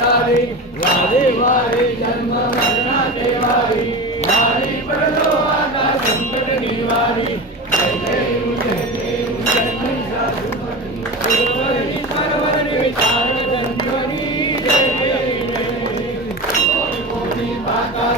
तारी वारे वारे जन्म मरणाचे वारी वारी पडलो आता संकट निवारी जय देव जय देव जय महिषासुरमर्दिनी गुरुवर्णी परवर्णी विचारण धन्वनी जय देव जय देव कोटी कोटी पाता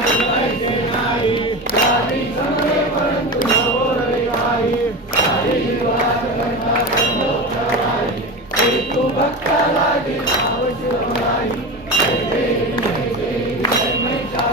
ऐसे नाही वारी समरे परंतु नवोरे वाई वारी वाद करता करतो प्रवाही तू भक्ताला नाव शिवराई जय देव जय देव जय महिषासुरमर्दिनी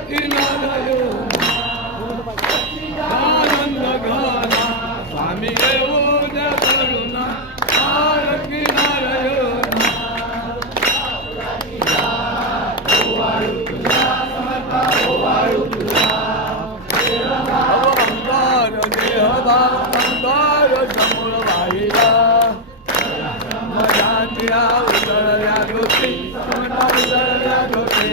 आरती नारायण आनंद घाला स्वामी येऊन करुणा आरती नारायण अहंकार देहभाव अंकार समूळ वाहिला मजांतिया उतरल्या डोके समता उतरल्या डोके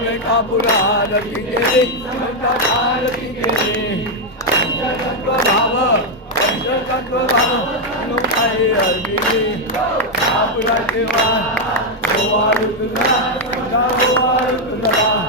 आरती केली आरती केली पंचतत्व भाव अनुपाई अर्पिली आपला देवा ओवाळू तुला ओवाळू तुला